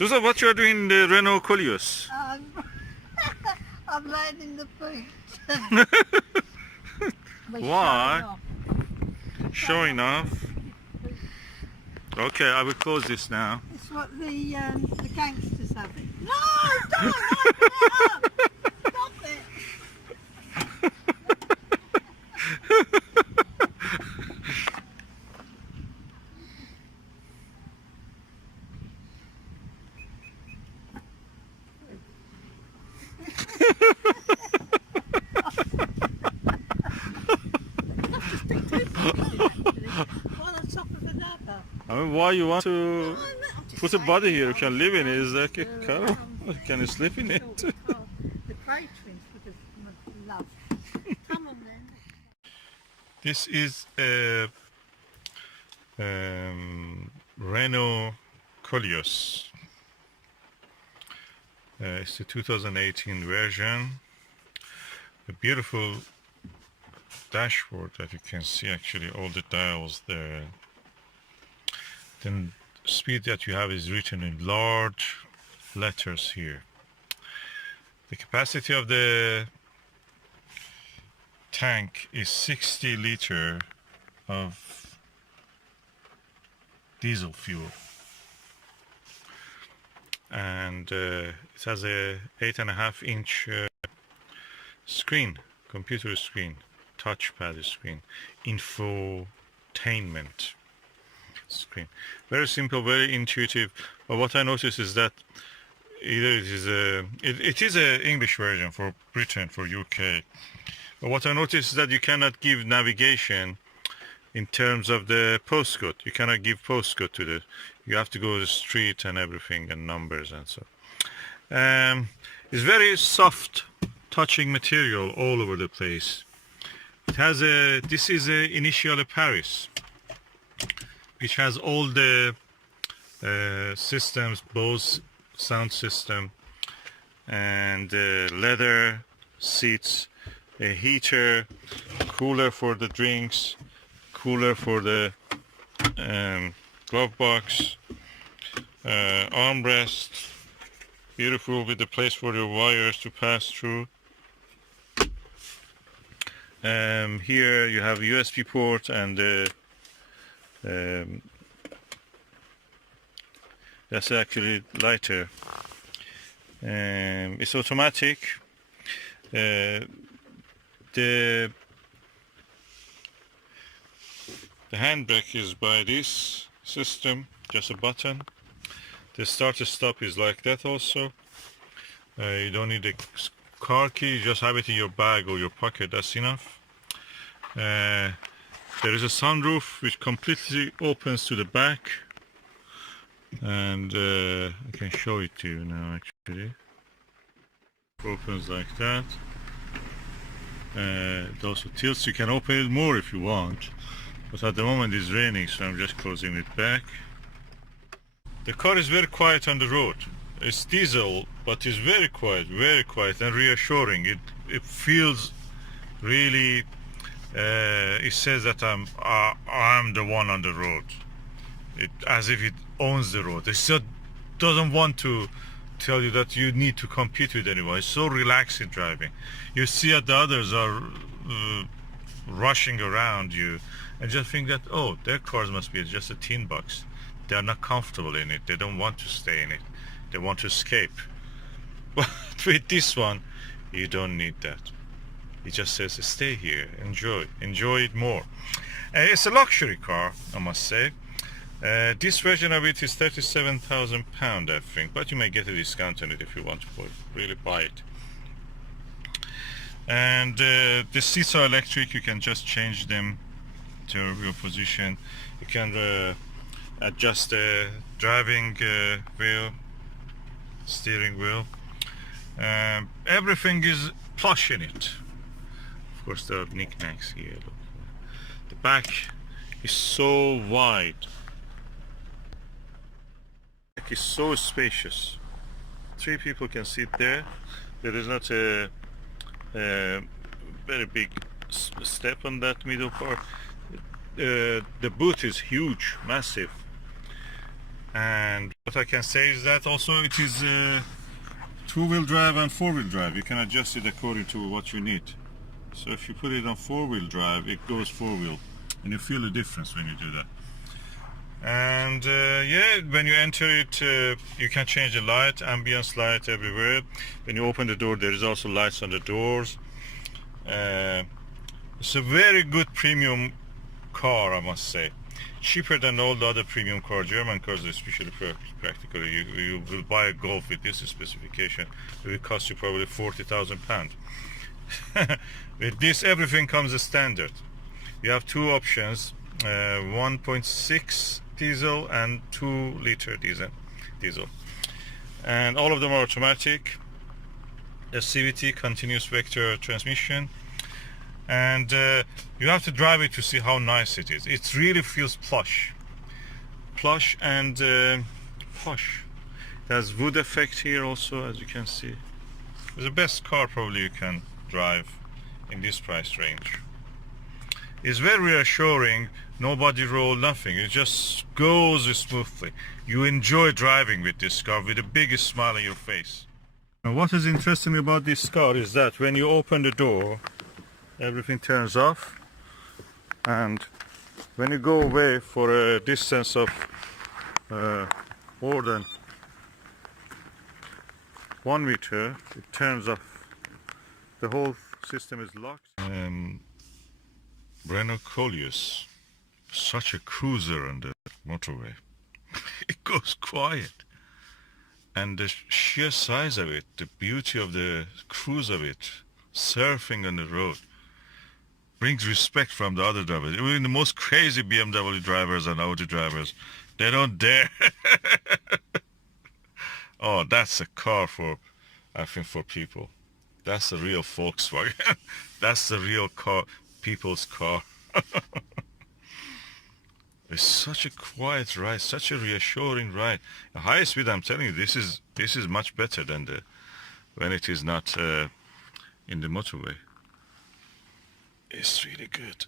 Susan, what you are doing in the Renault Koleos? I'm laying in the boot. Why? Showing off. Okay, I will close this now. It's what the gangsters have it. No, don't! Open it up! Stop it! On the top of another. I mean, why you want to put a body here? You can live in it. Is like a car. Can you sleep in it? The Cray twins would have loved. Come on then. This is a Renault Koleos. It's the 2018 version. A beautiful dashboard that you can see, actually all the dials there. Then speed that you have is written in large letters here. The capacity of the tank is 60 liter of diesel fuel, and it has a 8.5 inch screen, computer screen, touchpad screen, infotainment screen. Very simple, very intuitive. But what I noticed is that either it is a English version for Britain, for UK. But what I noticed is that you cannot give navigation in terms of the postcode. You cannot give postcode to the. You have to go to the street and everything and numbers and so. It's very soft, touching material all over the place. It has a. This is a Initial Paris, which has all the systems, Bose sound system, and leather seats, a heater, cooler for the drinks, cooler for the glove box, armrest, beautiful with the place for your wires to pass through. Here you have USB port and that's actually lighter. It's automatic. The handbrake is by this system, just a button. The start and stop is like that also. You don't need a car key, you just have it in your bag or your pocket, that's enough. There is a sunroof which completely opens to the back, and I can show it to you now actually. Opens like that. It also tilts, you can open it more if you want, but at the moment it's raining, so I'm just closing it back. The car is very quiet on the road. It's diesel, but it's very quiet and reassuring. It feels really, it says that I'm the one on the road. As if it owns the road. It still doesn't want to tell you that you need to compete with anyone. It's so relaxing driving. You see that the others are rushing around you and just think that, oh, their cars must be just a tin box. They are not comfortable in it. They don't want to stay in it. They want to escape. But with this one, you don't need that. It just says, stay here, enjoy it more. It's a luxury car, I must say. This version of it is £37,000, I think, but you may get a discount on it if you want to really buy it. And the seats are electric. You can just change them to your position. You can adjust the driving wheel, steering wheel. Everything is plush in it. Of course, there are knickknacks here. Look. The back is so wide. It's so spacious. 3 people can sit there. There is not a very big step on that middle part. The boot is huge, massive, and What I can say is that also it is two-wheel drive and four-wheel drive. You can adjust it according to what you need. So if you put it on four-wheel drive, it goes four-wheel, and you feel the difference when you do that. And yeah, when you enter it, you can change the light, ambience light everywhere. When you open the door, there is also lights on the doors. It's a very good premium car, I must say. Cheaper than all the other premium cars, German cars especially. Practically, you will buy a Golf with this specification, it will cost you probably £40,000. With this, everything comes as standard. You have two options, 1.6 diesel and 2-liter diesel, and all of them are automatic. The CVT, continuous vector transmission, and you have to drive it to see how nice it is. It really feels plush and posh. It has wood effect here also, as you can see. It's the best car probably you can drive in this price range. It's very reassuring, no body roll, nothing. It just goes smoothly. You enjoy driving with this car with the biggest smile on your face. Now what is interesting about this car is that when you open the door, everything turns off, and when you go away for a distance of more than 1 meter, it turns off. The whole system is locked. Renault Koleos, such a cruiser on the motorway. It goes quiet, and the sheer size of it, the beauty of the cruise of it, surfing on the road, brings respect from the other drivers. Even the most crazy BMW drivers and Audi drivers, they don't dare. Oh, that's a car for, I think, for people. That's a real Volkswagen. That's the real car, people's car. It's such a quiet ride, such a reassuring ride. The high speed, I'm telling you, this is much better than the when it is not in the motorway. It's really good.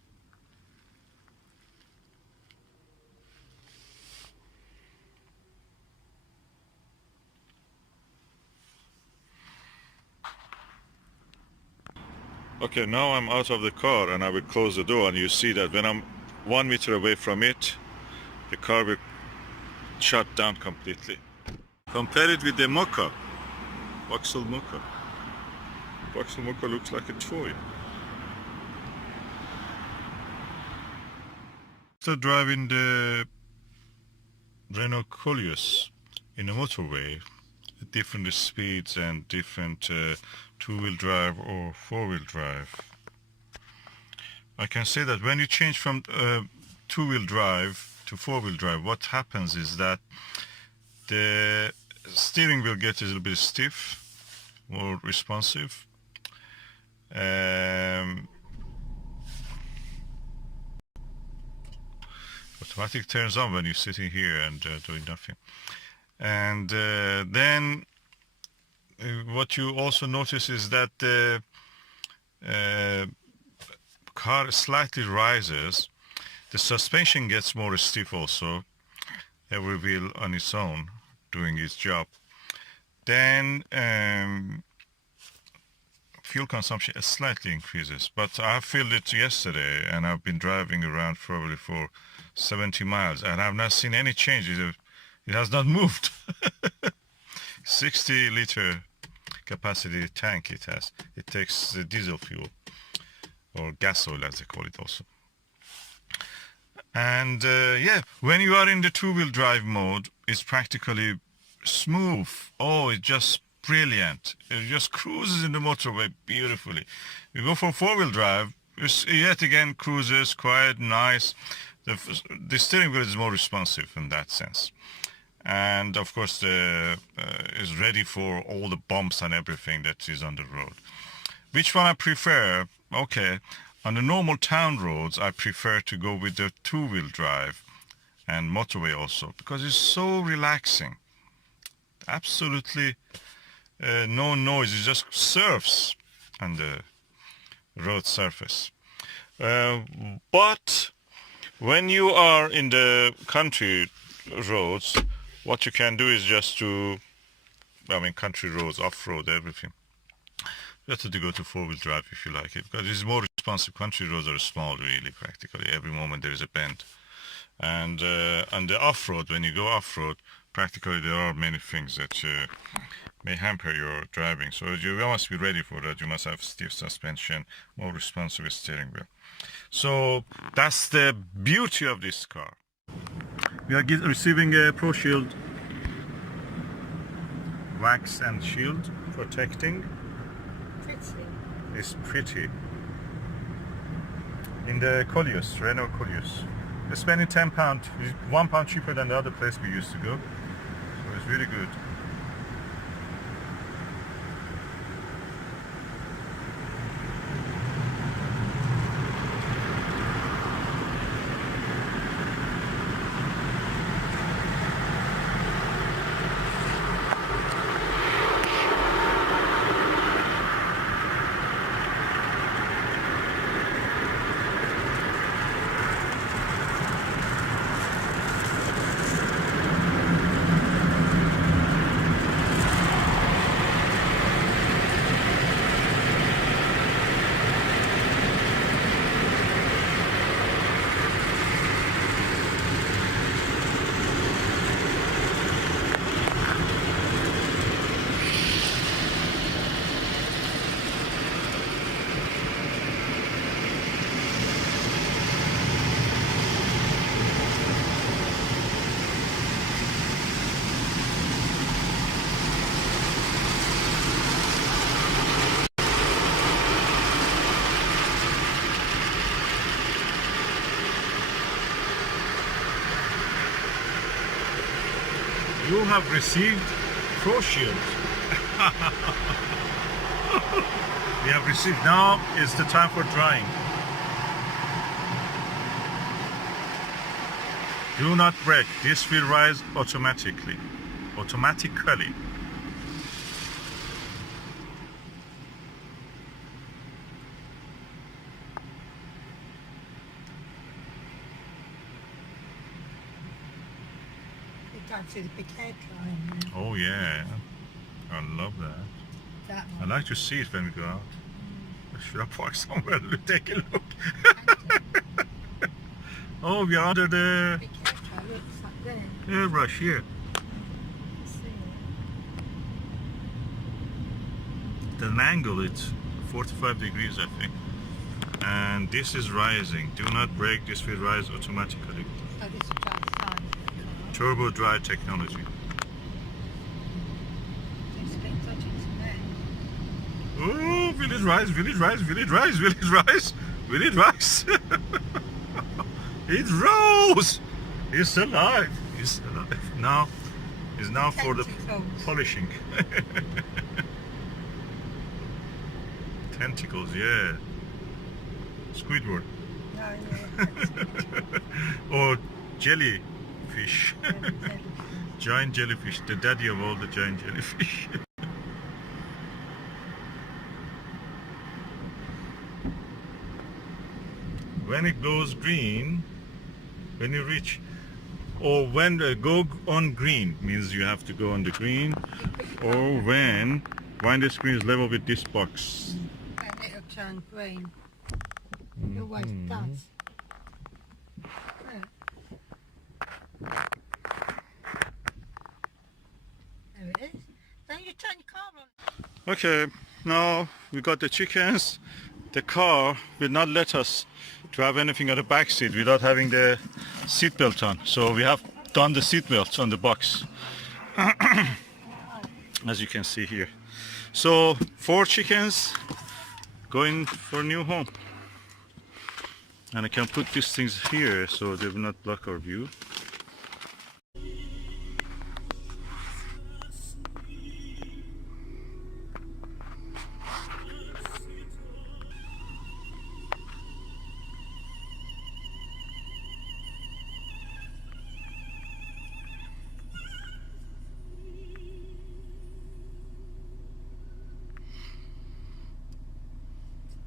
Okay, now I'm out of the car and I will close the door, and you see that when I'm 1 meter away from it, the car will shut down completely. Compare it with the Mocha, Vauxhall Mocha. Vauxhall Mocha looks like a toy. After driving the Renault Koleos in a motorway at different speeds and different two-wheel drive or four-wheel drive, I can say that when you change from two-wheel drive to four-wheel drive, what happens is that the steering wheel gets a little bit stiff, more responsive. Automatic turns on when you're sitting here and doing nothing. And then what you also notice is that the car slightly rises. The suspension gets more stiff also, every wheel on its own doing its job. Then fuel consumption slightly increases, but I filled it yesterday and I've been driving around probably for 70 miles and I've not seen any changes. It has not moved. 60-liter capacity tank it has. It takes the diesel fuel, or gas oil as they call it also. And yeah, when you are in the two-wheel drive mode, it's practically smooth. Oh, it's just brilliant. It just cruises in the motorway beautifully. You go for four-wheel drive, it's yet again cruises, quiet, nice. The steering wheel is more responsive in that sense. And of course is ready for all the bumps and everything that is on the road. Which one I prefer? Okay, on the normal town roads I prefer to go with the two-wheel drive and motorway also, because it's so relaxing. Absolutely no noise, it just surfs on the road surface. But when you are in the country roads, what you can do is just to, I mean, country roads, off-road, everything. Better to go to four-wheel drive if you like it, because it's more responsive. Country roads are small, really, practically. Every moment there is a bend. And on the off-road, when you go off-road, practically there are many things that may hamper your driving. So you must be ready for that. You must have stiff suspension, more responsive steering wheel. So that's the beauty of this car. We are receiving a Pro Shield wax and shield protecting. Pretty. It's pretty. In the Koleos, Renault Koleos. We're spending £10, it's £1 cheaper than the other place we used to go. So it's really good. You have received Pro Shield. We have received. Now is the time for drying. Do not brake. This will rise automatically. Automatically. You can't see the big hair drying. Oh yeah. I love that. That I one. like to see it when we go out. Should I park somewhere to take a look? Oh, we are under the Big hair dry. Look, it's up there. airbrush here. See it. The angle, it's 45 degrees, I think. And this is rising. Do not brake, this will rise automatically. So this is dry side of the car. Turbo dry technology. It's been touching some there. Oh, will it rise? Will it rise? Will it rise? Will it rise? Will it rise? It rose! It's alive. It's alive. Now, it's now for the Tentacles. polishing. Tentacles, yeah. Squidward. No, yeah. Or jellyfish. Jellyfish. Giant jellyfish, the daddy of all the giant jellyfish. When it goes green, when you reach, or when go on green means you have to go on the green, or when the screen is level with this box. And it'll turn green. It always does. Look. There it is. Don't you turn your car on? Okay, now we got the chickens. The car will not let us to have anything on the back seat without having the seat belt on. So we have done the seat belts on the box, as you can see here. So 4 chickens going for a new home. And I can put these things here so they will not block our view.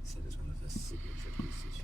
So it's one of the signature pieces.